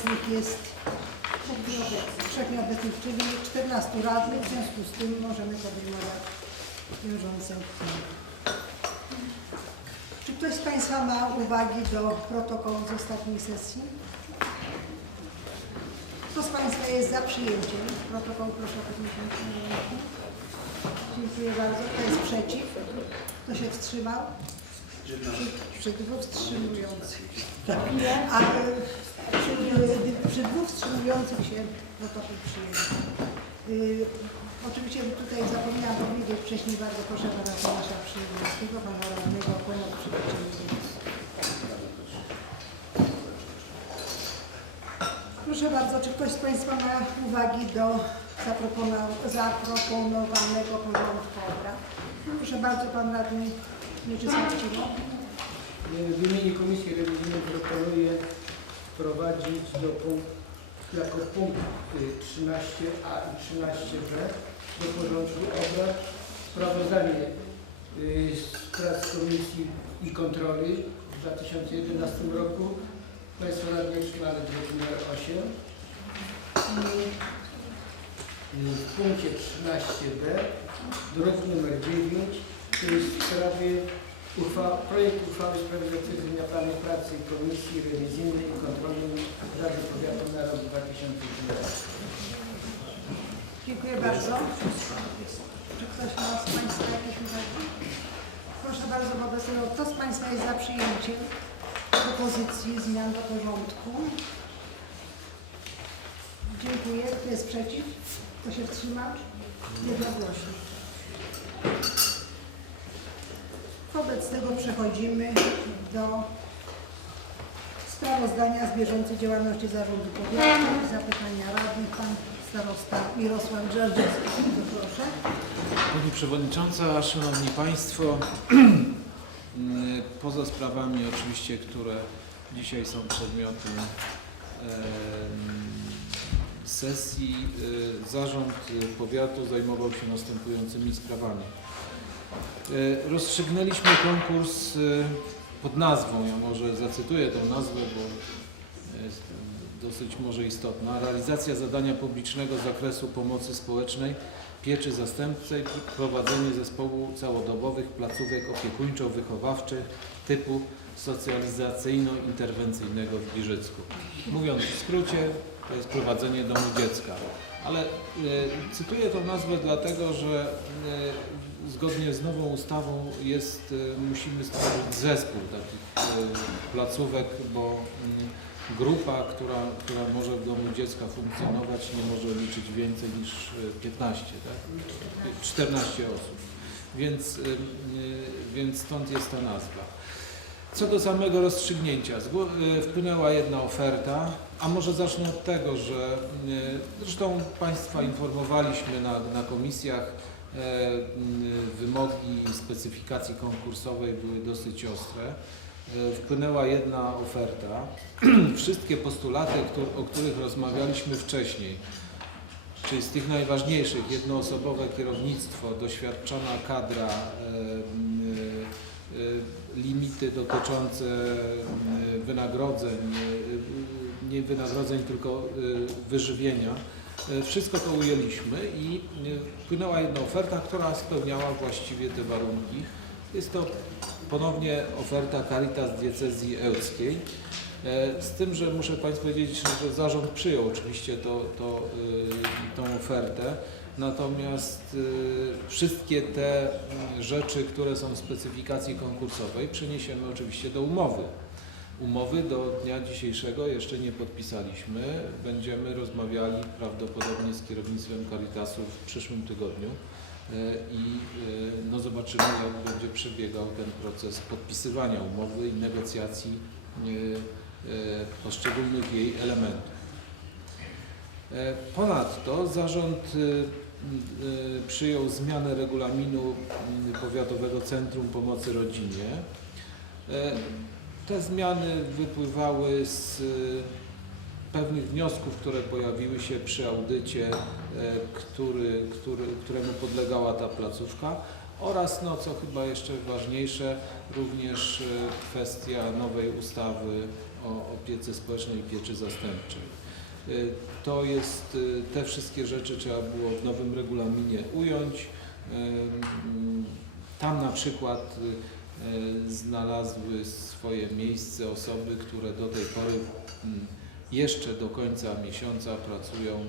obecnych jest trzech nieobecnych, czyli 14 radnych. W związku z tym możemy podejmować wiążące uchwały. Czy ktoś z Państwa ma uwagi do protokołu z ostatniej sesji? Kto z Państwa jest za przyjęciem protokołu? Proszę o podniesienie ręki. Dziękuję bardzo. Kto jest przeciw? Kto się wstrzymał? Przy, przy dwóch wstrzymujących. Tak. A y, przy, dwóch wstrzymujących się protokół przyjęty. Y, Oczywiście tutaj zapomniałam powiedzieć wcześniej, bardzo proszę pana Tomasza Przyjemskiego, pana radnego o pomoc. Proszę bardzo, czy ktoś z Państwa ma uwagi do zaproponowa- zaproponowanego porządku obrad? Proszę bardzo, Pan Radny Mieczysław. W imieniu Komisji Rewizyjnej proponuję wprowadzić do punkt, jako punkt y, 13a i 13b do porządku obrad sprawozdanie y, z prac Komisji i Kontroli w 2011 roku. Państwo radni otrzymali druk nr 8. I y, w punkcie 13b druk nr 9 to jest w sprawie Projekt uchwały w sprawie zatwierdzenia planu pracy Komisji Rewizyjnej i Kontrolnej Rady Powiatu na rok 2011. Dziękuję bardzo. Czy ktoś ma z Państwa jakieś uwagi? Proszę bardzo, wobec tego, kto z Państwa jest za przyjęciem propozycji zmian do porządku? Dziękuję. Kto jest przeciw? Kto się wstrzymał? Jednogłośnie. Wobec tego przechodzimy do sprawozdania z bieżącej działalności zarządu powiatu. Zapytania radnych. Pan starosta Mirosław Drzeżdżewski. Bardzo proszę. Pani Przewodnicząca, Szanowni Państwo, poza sprawami oczywiście, które dzisiaj są przedmiotem em, sesji, y, Zarząd Powiatu zajmował się następującymi sprawami. Y, Rozstrzygnęliśmy konkurs y, pod nazwą, ja może zacytuję tę nazwę, bo jest dosyć może istotna. Realizacja zadania publicznego z zakresu pomocy społecznej, pieczy zastępczej, prowadzenie zespołu całodobowych placówek opiekuńczo-wychowawczych typu socjalizacyjno-interwencyjnego w Giżycku. Mówiąc w skrócie, to jest prowadzenie domu dziecka. Ale e, cytuję tę nazwę dlatego, że e, zgodnie z nową ustawą jest, e, musimy stworzyć zespół takich e, placówek, bo mm, grupa, która, która może w domu dziecka funkcjonować, nie może liczyć więcej niż e, 15, tak? 14 osób. Więc, e, e, więc stąd jest ta nazwa. Co do samego rozstrzygnięcia, wpłynęła jedna oferta, a może zacznę od tego, że zresztą Państwa informowaliśmy na, na komisjach, e, wymogi specyfikacji konkursowej były dosyć ostre. E, Wpłynęła jedna oferta. Wszystkie postulaty, o których rozmawialiśmy wcześniej, czyli z tych najważniejszych, jednoosobowe kierownictwo, doświadczona kadra, e, y, limity dotyczące y, wynagrodzeń, nie wynagrodzeń, tylko wyżywienia. Y, Wszystko to ujęliśmy i wpłynęła jedna oferta, która spełniała właściwie te warunki. Jest to ponownie oferta Caritas Diecezji Ełckiej. E, Z tym, że muszę Państwu powiedzieć, że zarząd przyjął oczywiście to, to, tą ofertę, natomiast wszystkie te rzeczy, które są w specyfikacji konkursowej przeniesiemy oczywiście do umowy. Umowy do dnia dzisiejszego jeszcze nie podpisaliśmy. Będziemy rozmawiali prawdopodobnie z kierownictwem Caritasu w przyszłym tygodniu e, i e, no zobaczymy, jak będzie przebiegał ten proces podpisywania umowy i negocjacji e, poszczególnych jej elementów. Ponadto zarząd przyjął zmianę regulaminu mm, Powiatowego Centrum Pomocy Rodzinie. Te zmiany wypływały z e, pewnych wniosków, które pojawiły się przy audycie, e, który, który, któremu podlegała ta placówka oraz, no co chyba jeszcze ważniejsze, również e, kwestia nowej ustawy o opiece społecznej i pieczy zastępczej. E, To jest, e, te wszystkie rzeczy trzeba było w nowym regulaminie ująć. Tam na przykład e, znalazły swoje miejsce osoby, które do tej pory mm, jeszcze do końca miesiąca pracują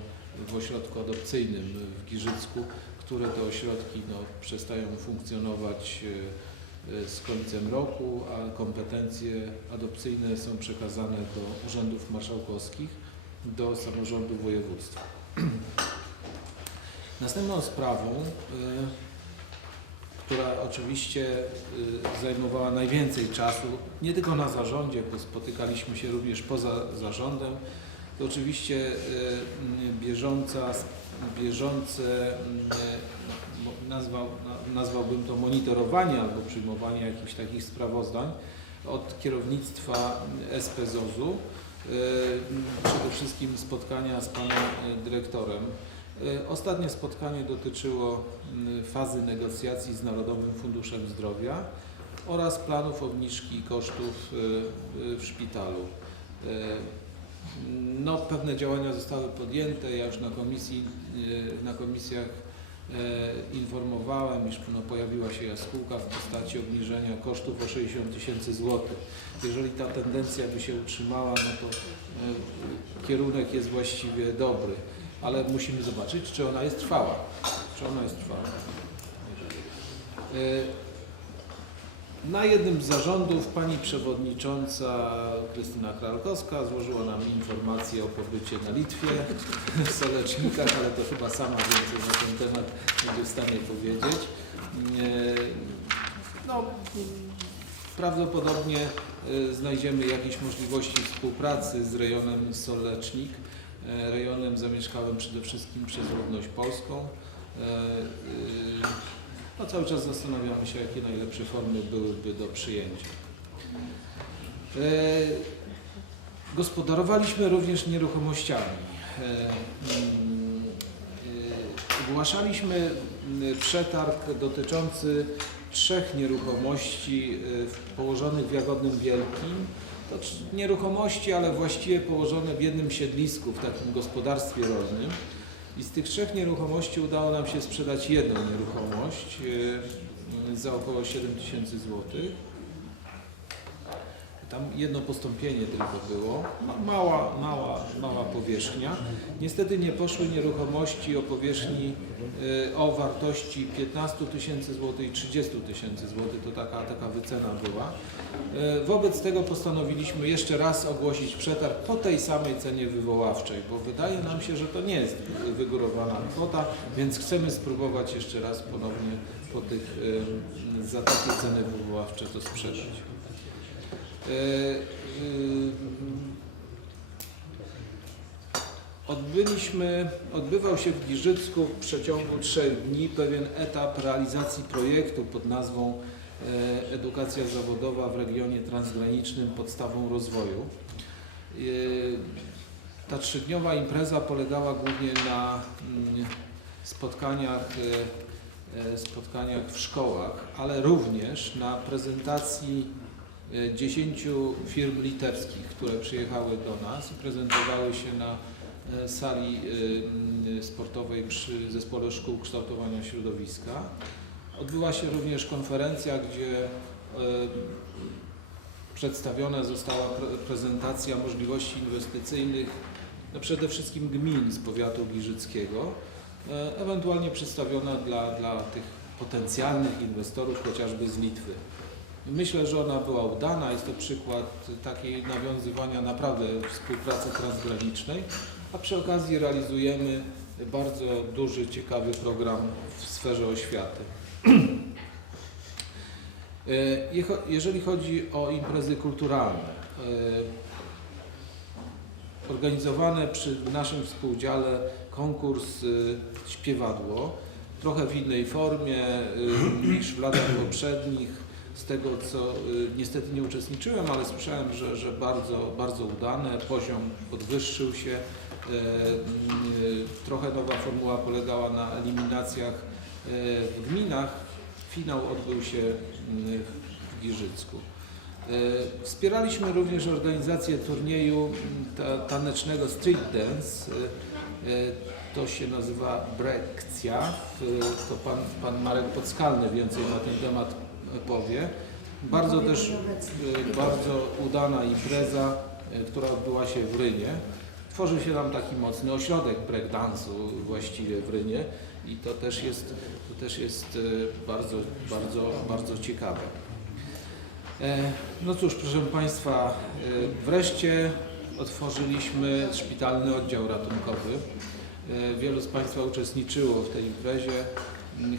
w ośrodku adopcyjnym w Giżycku, które te ośrodki no, przestają funkcjonować e, e, z końcem roku, a kompetencje adopcyjne są przekazane do urzędów marszałkowskich, do samorządu województwa. Następną sprawą, e, która oczywiście e, zajmowała najwięcej czasu, nie tylko na zarządzie, bo spotykaliśmy się również poza zarządem, to oczywiście m, bieżąca, bieżące, nazwał, na- nazwałbym to monitorowanie albo przyjmowanie jakichś takich sprawozdań od kierownictwa SPZOZ-u. M, Przede wszystkim spotkania z panem dyrektorem. E, Ostatnie spotkanie dotyczyło fazy negocjacji z Narodowym Funduszem Zdrowia oraz planów obniżki kosztów e, e, w szpitalu. No, pewne działania zostały podjęte. Ja już na komisji, na komisjach informowałem, iż no, pojawiła się jaskółka w postaci obniżenia kosztów o 60 tysięcy złotych. Jeżeli ta tendencja by się utrzymała, no to kierunek jest właściwie dobry, ale musimy zobaczyć, czy ona jest trwała. Czy ona jest trwała. E, na jednym z zarządów pani przewodnicząca Krystyna Kralkowska złożyła nam informację o pobycie na Litwie, w Solecznikach, ale to chyba sama więcej na ten temat będzie w stanie powiedzieć. E, No, prawdopodobnie e, znajdziemy jakieś możliwości współpracy z rejonem Solecznik, rejonem zamieszkałym przede wszystkim przez ludność polską. E, e, no cały czas zastanawiamy się, jakie najlepsze formy byłyby do przyjęcia. E, gospodarowaliśmy również nieruchomościami. E, e, ogłaszaliśmy przetarg dotyczący trzech nieruchomości e, położonych w Jagodnym Wielkim. Trz- nieruchomości, ale właściwie położone w jednym siedlisku, w takim gospodarstwie rolnym. I z tych trzech nieruchomości udało nam się sprzedać jedną nieruchomość e, za około 7 tysięcy złotych. Tam jedno postąpienie tylko było, Ma- mała, mała, mała powierzchnia. Niestety nie poszły nieruchomości o powierzchni e, o wartości 15 tysięcy złotych i 30 tysięcy złotych, to taka, taka wycena była. E, Wobec tego postanowiliśmy jeszcze raz ogłosić przetarg po tej samej cenie wywoławczej, bo wydaje nam się, że to nie jest wygórowana kwota, więc chcemy spróbować jeszcze raz ponownie po tych, e, za takie ceny wywoławcze to sprzedać. E, y, Odbyliśmy, odbywał się w Giżycku w przeciągu trzech dni pewien etap realizacji projektu pod nazwą e, Edukacja zawodowa w regionie transgranicznym podstawą rozwoju. E, Ta trzydniowa impreza polegała głównie na mm, spotkaniach, spotkaniach w szkołach, ale również na prezentacji 10 firm litewskich, które przyjechały do nas i prezentowały się na e, sali e, sportowej przy Zespole Szkół Kształtowania Środowiska. Odbyła się również konferencja, gdzie e, przedstawiona została pre- prezentacja możliwości inwestycyjnych no przede wszystkim gmin z powiatu giżyckiego, e, ewentualnie przedstawiona dla, dla tych potencjalnych inwestorów, chociażby z Litwy. Myślę, że ona była udana. Jest to przykład takiej nawiązywania naprawdę współpracy transgranicznej, a przy okazji realizujemy bardzo duży, ciekawy program w sferze oświaty. E, Jeżeli chodzi o imprezy kulturalne, e, organizowane przy naszym współdziale konkurs y, śpiewadło, trochę w innej formie y, niż w latach poprzednich. Z tego co y, niestety nie uczestniczyłem, ale słyszałem, że, że bardzo, bardzo udane, poziom podwyższył się. Y, y, Trochę nowa formuła polegała na eliminacjach y, w gminach. Finał odbył się y, w Giżycku. Y, Wspieraliśmy również organizację turnieju mm, ta, tanecznego street dance. To się nazywa Brekcja. To pan, pan Marek Podskalny więcej na ten temat powie. Bardzo też y, bardzo udana impreza, y, która odbyła się w Rynie. Tworzył się tam taki mocny ośrodek breakdance'u właściwie w Rynie i to też jest, to też jest y, bardzo, bardzo, bardzo ciekawe. E, No cóż, proszę Państwa, e, wreszcie otworzyliśmy szpitalny oddział ratunkowy. E, Wielu z Państwa uczestniczyło w tej imprezie.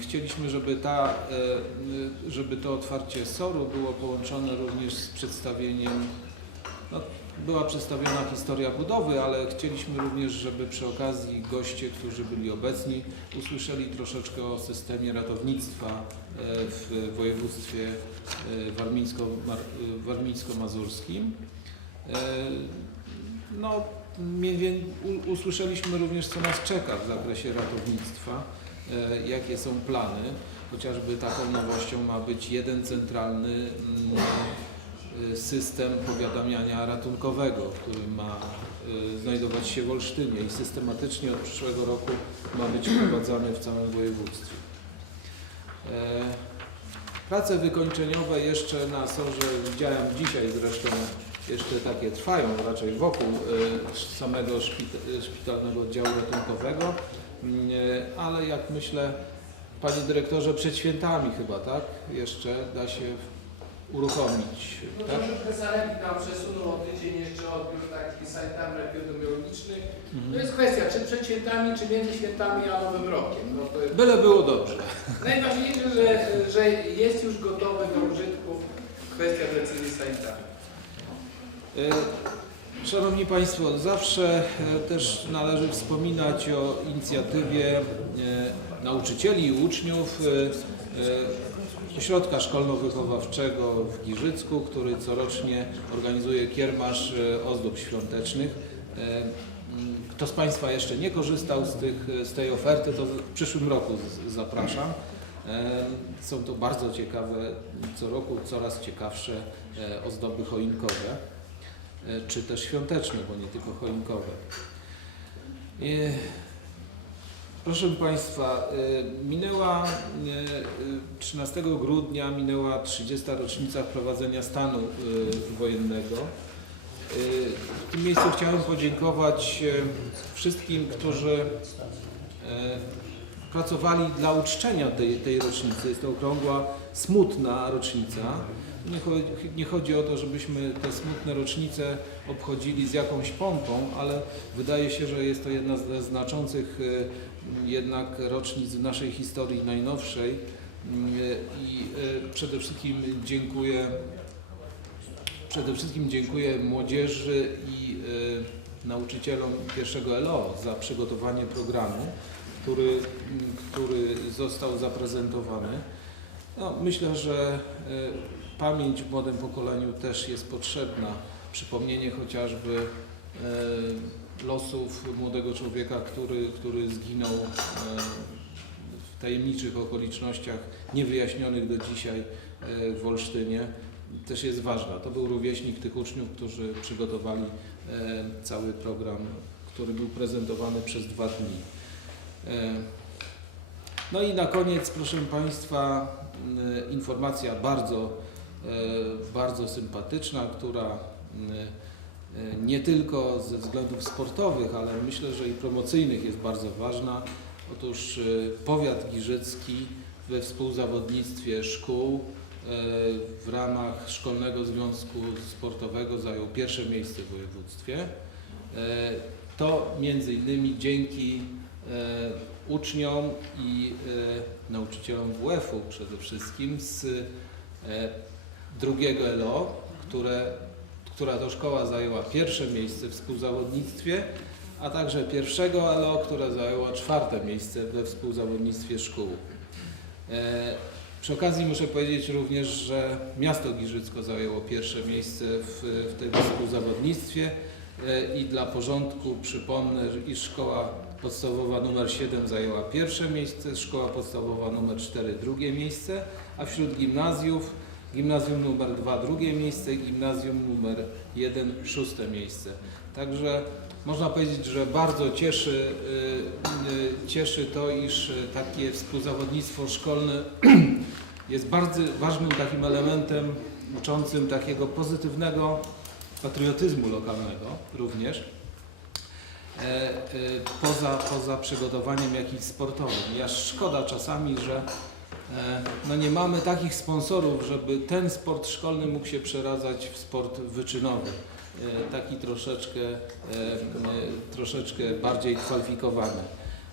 Chcieliśmy, żeby, ta, e, żeby to otwarcie SOR-u było połączone również z przedstawieniem, no, była przedstawiona historia budowy, ale chcieliśmy również, żeby przy okazji goście, którzy byli obecni, usłyszeli troszeczkę o systemie ratownictwa e, w województwie e, warmińsko-mazurskim. No, usłyszeliśmy również, co nas czeka w zakresie ratownictwa, jakie są plany. Chociażby taką nowością ma być jeden centralny mm, e, system powiadamiania ratunkowego, który ma e, znajdować się w Olsztynie i systematycznie od przyszłego roku ma być wprowadzany w całym województwie. E, Prace wykończeniowe jeszcze na SOR-ze widziałem dzisiaj zresztą jeszcze takie trwają raczej wokół e, samego szpit- szpitalnego oddziału ratunkowego, e, ale jak myślę, Panie Dyrektorze, przed świętami chyba, tak? Jeszcze da się uruchomić, No tak? troszeczkę zaledwie nam przesunął o tydzień jeszcze odbiór takich sanitarii epidemiologicznych. To jest kwestia, czy przed świętami, czy między świętami a Nowym Rokiem. No to Byle było dobrze. najważniejsze, że, że jest już gotowy do użytku kwestia decyzji sanitarnej. E, Szanowni Państwo, zawsze e, też należy wspominać o inicjatywie e, nauczycieli i uczniów e, Ośrodka Szkolno-Wychowawczego w Giżycku, który corocznie organizuje kiermasz ozdób świątecznych. Kto z Państwa jeszcze nie korzystał z, tych, z tej oferty, to w przyszłym roku zapraszam. Są to bardzo ciekawe, co roku coraz ciekawsze ozdoby choinkowe czy też świąteczne, bo nie tylko choinkowe. E, Proszę Państwa, e, minęła e, 13 grudnia minęła 30. rocznica wprowadzenia stanu e, wojennego. E, W tym miejscu chciałem podziękować e, wszystkim, którzy e, pracowali dla uczczenia tej, tej rocznicy. Jest to okrągła, smutna rocznica. Nie chodzi, nie chodzi o to, żebyśmy te smutne rocznice obchodzili z jakąś pompą, ale wydaje się, że jest to jedna ze znaczących e, jednak rocznic w naszej historii najnowszej. Mm, I e, przede wszystkim dziękuję przede wszystkim dziękuję młodzieży i e, nauczycielom pierwszego LO za przygotowanie programu, który, który został zaprezentowany. No, myślę, że pamięć w młodym pokoleniu też jest potrzebna. Przypomnienie chociażby e, losów młodego człowieka, który, który zginął e, w tajemniczych okolicznościach, niewyjaśnionych do dzisiaj e, w Olsztynie, też jest ważna. To był rówieśnik tych uczniów, którzy przygotowali cały program, który był prezentowany przez dwa dni. No i na koniec, proszę Państwa, informacja bardzo, bardzo sympatyczna, która m, e, nie tylko ze względów sportowych, ale myślę, że i promocyjnych jest bardzo ważna. Otóż e, powiat giżycki we współzawodnictwie szkół e, w ramach Szkolnego Związku Sportowego zajął pierwsze miejsce w województwie. E, To między innymi dzięki e, uczniom i e, nauczycielom WF-u przede wszystkim z e, drugiego LO, które, która to szkoła zajęła pierwsze miejsce w współzawodnictwie, a także pierwszego ALO, która zajęła czwarte miejsce we współzawodnictwie szkół. E, Przy okazji muszę powiedzieć również, że miasto Giżycko zajęło pierwsze miejsce w, w tym współzawodnictwie e, i dla porządku przypomnę, iż szkoła podstawowa numer 7 zajęła pierwsze miejsce, szkoła podstawowa numer 4 drugie miejsce, a wśród gimnazjów gimnazjum numer 2 drugie miejsce, gimnazjum numer 1 szóste miejsce. Także można powiedzieć, że bardzo cieszy, y, y, cieszy to, iż takie współzawodnictwo szkolne jest bardzo ważnym takim elementem uczącym takiego pozytywnego patriotyzmu lokalnego również. E, e, Poza, poza przygotowaniem jakimś sportowym. Ja szkoda czasami, że no nie mamy takich sponsorów, żeby ten sport szkolny mógł się przeradzać w sport wyczynowy. E, Taki troszeczkę, e, e, troszeczkę bardziej kwalifikowany.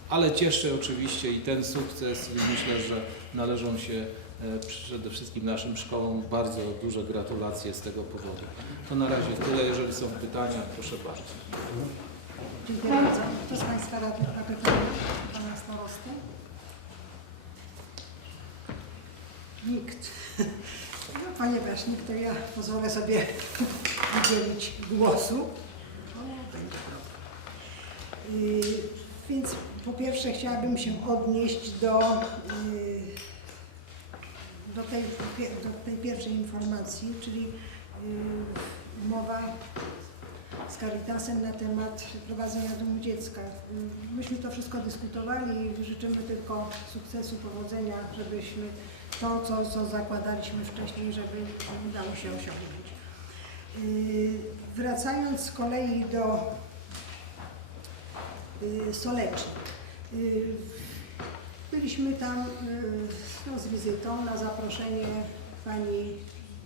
Ale cieszy oczywiście i ten sukces i myślę, że należą się e, przede wszystkim naszym szkołom bardzo duże gratulacje z tego powodu. To na razie tyle. Jeżeli są pytania, proszę bardzo. Dziękuję bardzo. Kto z Państwa radnych ma pytania do Pana Starosty? Nikt. No, ponieważ nikt, to ja pozwolę sobie udzielić głosu. Yy, Więc po pierwsze chciałabym się odnieść do, yy, do, tej, do tej pierwszej informacji, czyli yy, umowa z Caritasem na temat prowadzenia domu dziecka. Myśmy to wszystko dyskutowali i życzymy tylko sukcesu, powodzenia, żebyśmy to, co, co zakładaliśmy wcześniej, żeby udało się osiągnąć. Yy, Wracając z kolei do yy, Soleczy. Byliśmy tam yy, no, z wizytą na zaproszenie pani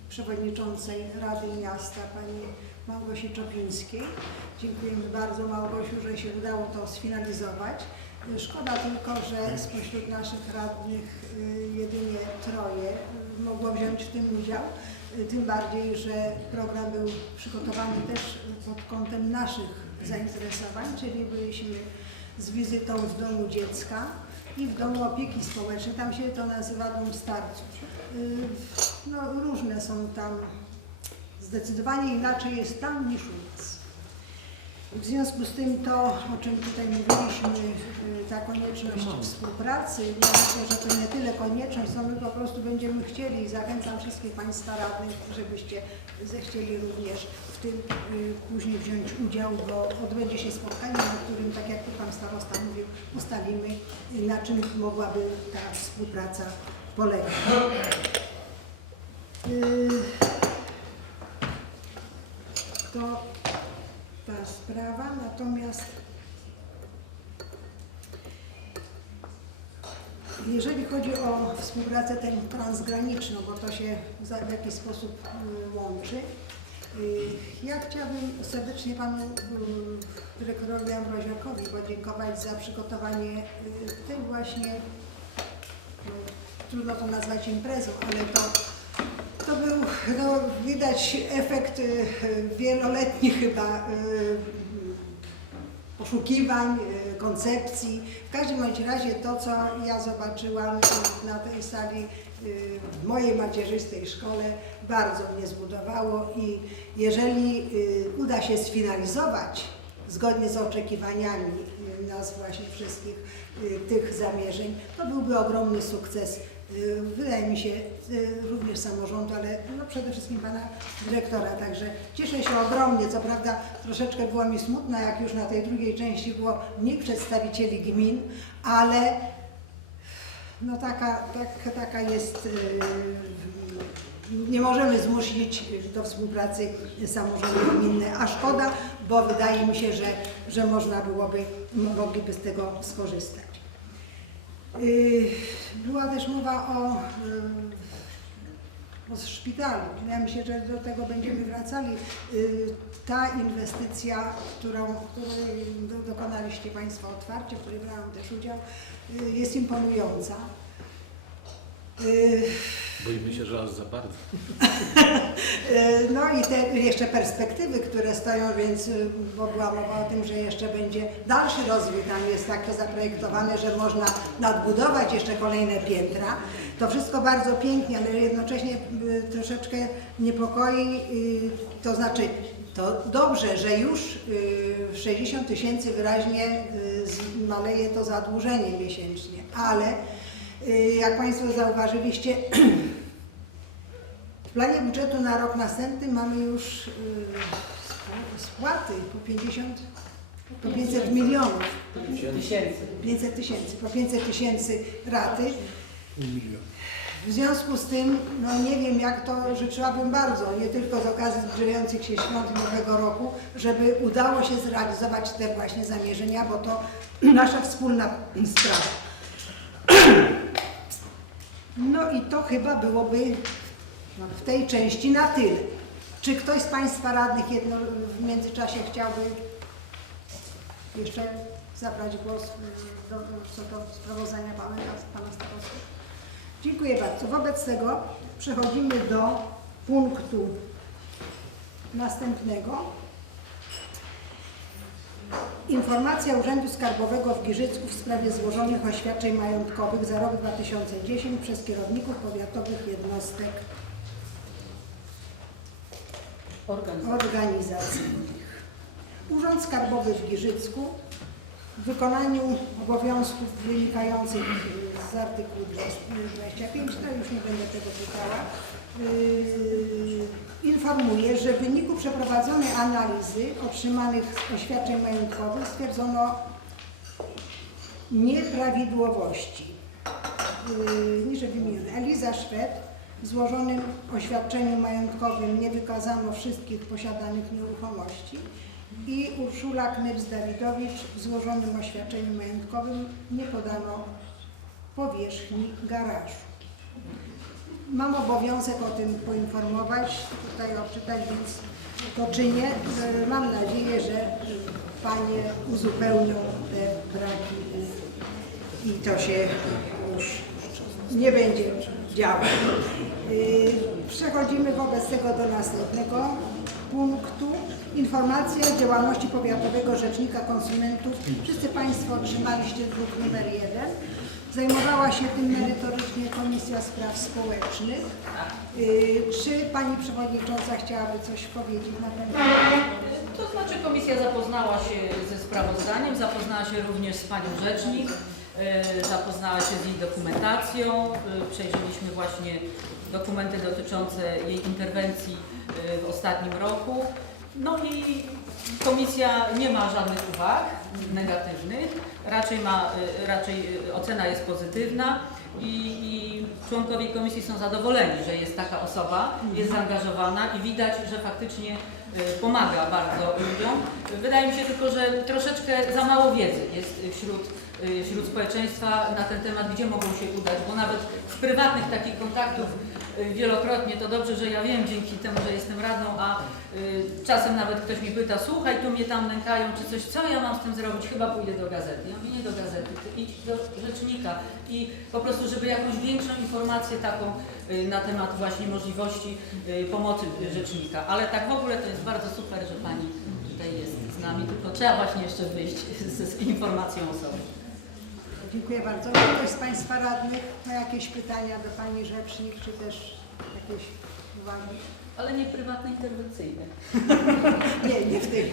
przewodniczącej Rady Miasta, pani Małgosi Czopińskiej. Dziękujemy bardzo Małgosiu, że się udało to sfinalizować. Szkoda tylko, że spośród naszych radnych y, jedynie troje y, mogło wziąć w tym udział. Y, Tym bardziej, że program był przygotowany też pod kątem naszych zainteresowań, czyli byliśmy z wizytą w domu dziecka i w domu opieki społecznej. Tam się to nazywa dom starców. No, różne są tam Zdecydowanie inaczej jest tam niż u. W związku z tym to, o czym tutaj mówiliśmy, y, ta konieczność współpracy, ja myślę, że to nie tyle konieczność, co my po prostu będziemy chcieli i zachęcam wszystkich Państwa radnych, żebyście zechcieli również w tym y, później wziąć udział, bo odbędzie się spotkanie, na którym, tak jak tu Pan Starosta mówił, ustalimy, y, na czym mogłaby ta współpraca polegać. To ta sprawa, natomiast jeżeli chodzi o współpracę tę transgraniczną, bo to się w jakiś sposób y, łączy, y, ja chciałabym serdecznie Panu y, dyrektorowi Ambroziakowi podziękować za przygotowanie tej właśnie, no, trudno to nazwać imprezą, ale to to był, no, widać efekt y, wieloletnich chyba y, poszukiwań, y, koncepcji. W każdym bądź razie to, co ja zobaczyłam na tej sali w mojej macierzystej szkole, bardzo mnie zbudowało i jeżeli uda się sfinalizować zgodnie z oczekiwaniami nas właśnie wszystkich tych zamierzeń, to byłby ogromny sukces wydaje mi się, y, również samorządu, ale no przede wszystkim pana dyrektora. Także cieszę się ogromnie. Co prawda troszeczkę było mi smutno, jak już na tej drugiej części było mniej przedstawicieli gmin, ale no taka, tak, taka jest. y, Nie możemy zmusić do współpracy samorządu gminne, a szkoda, bo wydaje mi się, że, że można byłoby, mogliby z tego skorzystać. Y, Była też mowa o, y, o szpitalu. Ja myślę, że do tego będziemy wracali. Y, Ta inwestycja, którą, której do- dokonaliście Państwo otwarcie, w której brałam też udział, jest imponująca. Y, Boimy się, że aż za bardzo. E, No i te jeszcze perspektywy, które stoją, więc y, bo była mowa o tym, że jeszcze będzie dalszy rozwój, tam jest tak to zaprojektowane, że można nadbudować jeszcze kolejne piętra. To wszystko bardzo pięknie, ale jednocześnie troszeczkę niepokoi, to znaczy to dobrze, że już y, w 60 tysięcy wyraźnie maleje to zadłużenie miesięcznie, ale jak Państwo zauważyliście, w planie budżetu na rok następny mamy już y, sp- spłaty po 50, po 500 milionów, Tysięcy. 500 tysięcy, po 500 tysięcy raty. W związku z tym, no nie wiem jak to życzyłabym bardzo, nie tylko z okazji zbliżających się świąt Nowego Roku, żeby udało się zrealizować te właśnie zamierzenia, bo to nasza wspólna sprawa. No i to chyba byłoby w tej części na tyle. Czy ktoś z Państwa radnych jedno, w międzyczasie chciałby jeszcze zabrać głos y, do, do, co do sprawozdania Pana, pana Starosty? Dziękuję bardzo. Wobec tego przechodzimy do punktu następnego. Informacja Urzędu Skarbowego w Giżycku w sprawie złożonych oświadczeń majątkowych za rok 2010 przez kierowników powiatowych jednostek organizacyjnych. Urząd Skarbowy w Giżycku w wykonaniu obowiązków wynikających z artykułu 25, no już nie będę tego czytała, informuje, że w wyniku przeprowadzonej analizy otrzymanych oświadczeń majątkowych stwierdzono nieprawidłowości. Yy, niżej wymienione. Eliza Szwed w złożonym oświadczeniu majątkowym nie wykazano wszystkich posiadanych nieruchomości i Urszula Knyps-Dawidowicz w złożonym oświadczeniu majątkowym nie podano powierzchni garażu. Mam obowiązek o tym poinformować, tutaj odczytać, więc to czynię. E, Mam nadzieję, że e, Panie uzupełnią te braki i to się już nie będzie działo. Yy, Przechodzimy wobec tego do następnego punktu. Informacja o działalności Powiatowego Rzecznika Konsumentów. Wszyscy Państwo otrzymaliście druk numer jeden. Zajmowała się tym merytorycznie Komisja Spraw Społecznych. Yy, Czy Pani Przewodnicząca chciałaby coś powiedzieć na ten temat? To znaczy komisja zapoznała się ze sprawozdaniem, zapoznała się również z panią rzecznik, e, zapoznała się z jej dokumentacją, e, przejrzeliśmy właśnie dokumenty dotyczące jej interwencji w ostatnim roku. No i komisja nie ma żadnych uwag negatywnych, raczej, ma, e, raczej e, ocena jest pozytywna i, i członkowie komisji są zadowoleni, że jest taka osoba, jest zaangażowana i widać, że faktycznie y, pomaga bardzo ludziom. Wydaje mi się tylko, że troszeczkę za mało wiedzy jest wśród, y, wśród społeczeństwa na ten temat, gdzie mogą się udać, bo nawet z prywatnych takich kontaktów y, wielokrotnie to dobrze, że ja wiem dzięki temu, że jestem radną, a y, czasem nawet ktoś mi pyta, słuchaj, tu mnie tam nękają, czy coś, co ja mam z tym zrobić? Chyba pójdę do gazety. Ja mówię, nie do gazety, ty idź do rzecznika i po prostu, żeby jakąś większą informację taką y, na temat właśnie możliwości y, pomocy rzecznika. Ale tak w ogóle to jest bardzo super, że Pani tutaj jest z nami, tylko trzeba właśnie jeszcze wyjść z, z informacją o sobie. Dziękuję bardzo. Czy Ktoś z Państwa radnych ma jakieś pytania do Pani Rzecznik, czy też jakieś uwagi? Ale nie prywatne, interwencyjne. Nie, nie w tej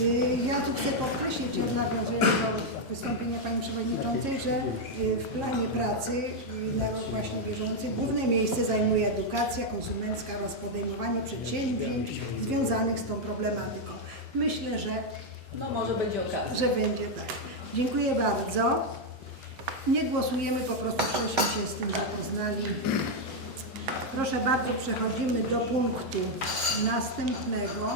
Y, Ja tu chcę podkreślić, nawiązując do wystąpienia Pani Przewodniczącej, że y, w planie pracy na rok właśnie bieżący główne miejsce zajmuje edukacja konsumencka oraz podejmowanie przedsięwzięć związanych z tą problematyką. Myślę, że, No może będzie okazja. że będzie tak. Dziękuję bardzo. Nie głosujemy, po prostu żeśmy się z tym zapoznali. Proszę bardzo, przechodzimy do punktu następnego.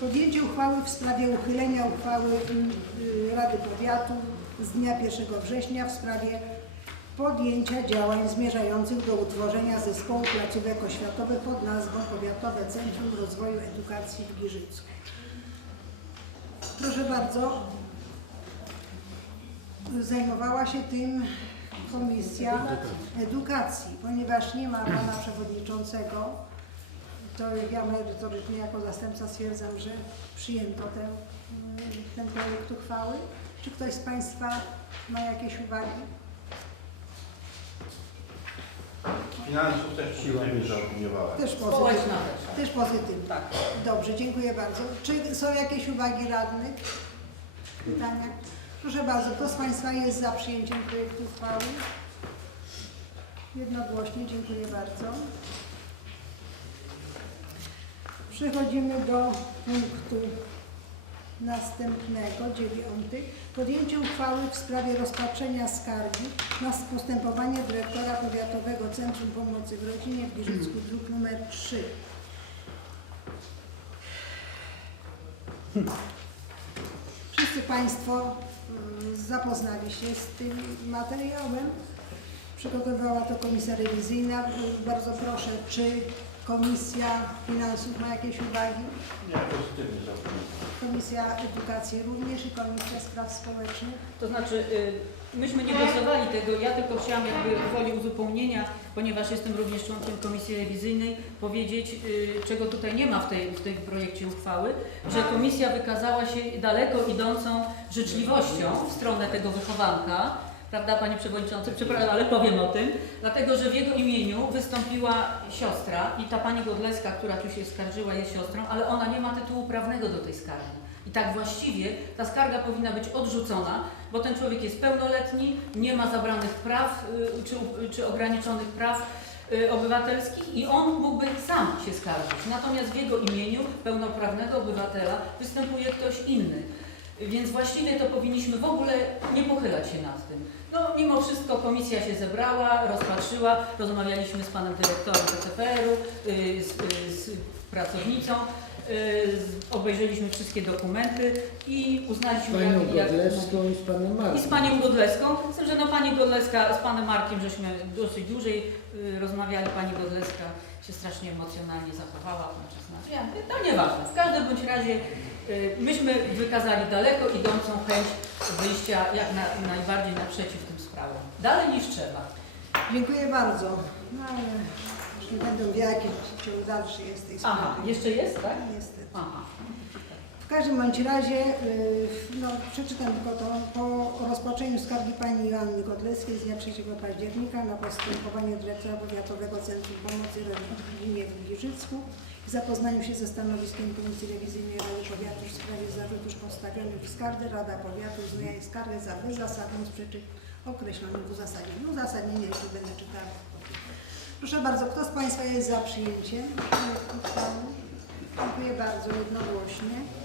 Podjęcie uchwały w sprawie uchylenia uchwały y, Rady Powiatu z dnia 1 września w sprawie podjęcia działań zmierzających do utworzenia zespołu placówek oświatowych pod nazwą Powiatowe Centrum Rozwoju Edukacji w Giżycku. Proszę bardzo. zajmowała się tym Komisja Edukacji, ponieważ nie ma pana przewodniczącego, to ja merytorycznie jako zastępca stwierdzam, że przyjęto ten, ten projekt uchwały. Czy ktoś z Państwa ma jakieś uwagi? Finansów też nie zaopiniowała. Też Społeczna pozytywnie. też. Też pozytywnie. Tak. Dobrze, dziękuję bardzo. Czy są jakieś uwagi radnych? Pytania? Proszę bardzo, kto z Państwa jest za przyjęciem projektu uchwały? Jednogłośnie, dziękuję bardzo. Przechodzimy do punktu następnego, dziewiąty. Podjęcie uchwały w sprawie rozpatrzenia skargi na postępowanie dyrektora Powiatowego Centrum Pomocy w Rodzinie w Giżycku, druk numer 3. Wszyscy Państwo mm, zapoznali się z tym materiałem. Przygotowała to Komisja Rewizyjna. Bardzo proszę, czy Komisja Finansów ma jakieś uwagi? Nie, pozytywnie zaopiniowała. Komisja Edukacji również i Komisja Spraw Społecznych. To znaczy, y, myśmy nie głosowali tego, ja tylko chciałam jakby woli uzupełnienia, ponieważ jestem również członkiem Komisji Rewizyjnej, powiedzieć, y, czego tutaj nie ma w, tej, w tym projekcie uchwały, że Komisja wykazała się daleko idącą życzliwością w stronę tego wychowanka, prawda Panie Przewodniczący, przepraszam, ale powiem o tym, dlatego, że w jego imieniu wystąpiła siostra i ta Pani Godleska, która tu się skarżyła, jest siostrą, ale ona nie ma tytułu prawnego do tej skargi. I tak właściwie ta skarga powinna być odrzucona, bo ten człowiek jest pełnoletni, nie ma zabranych praw y, czy, czy ograniczonych praw y, obywatelskich i on mógłby sam się skarżyć. Natomiast w jego imieniu pełnoprawnego obywatela występuje ktoś inny. Więc właściwie to powinniśmy w ogóle nie pochylać się nad tym. No mimo wszystko komisja się zebrała, rozpatrzyła, rozmawialiśmy z panem dyrektorem PCPR-u, y, z, y, z pracownicą, y, z- obejrzeliśmy wszystkie dokumenty i uznaliśmy Panią jak- Godlewską i z panem Markiem. i z panią Godleską, z tym, że no pani Godleska z panem Markiem żeśmy dosyć dłużej rozmawiali, pani Godleska się strasznie emocjonalnie zachowała podczas nas. Ja mówię, to nieważne. W każdym bądź razie y, myśmy wykazali daleko idącą chęć wyjścia jak na, najbardziej naprzeciw tym sprawom. Dalej niż trzeba. Dziękuję bardzo. No ale już nie będę mówiła, jaki ciąg dalszy jest tej sprawy. Aha, jeszcze jest, tak? Niestety. Aha. Każdym bądź razie, y, no, przeczytam tylko to, po rozpoczęciu skargi pani Joanny Godleckiej z dnia 3 października na postępowanie dyrektora Powiatowego Centrum Pomocy Rodzinie w Giżycku i zapoznaniu się ze stanowiskiem Komisji Rewizyjnej Rady Powiatu w sprawie zarzutów postawionych w skardze Rada Powiatu uznaje skargę za bezzasadną z przyczyn określonych w uzasadnieniu. Uzasadnienie nie będę czytała. Proszę bardzo, kto z Państwa jest za przyjęciem? Dziękuję bardzo, jednogłośnie.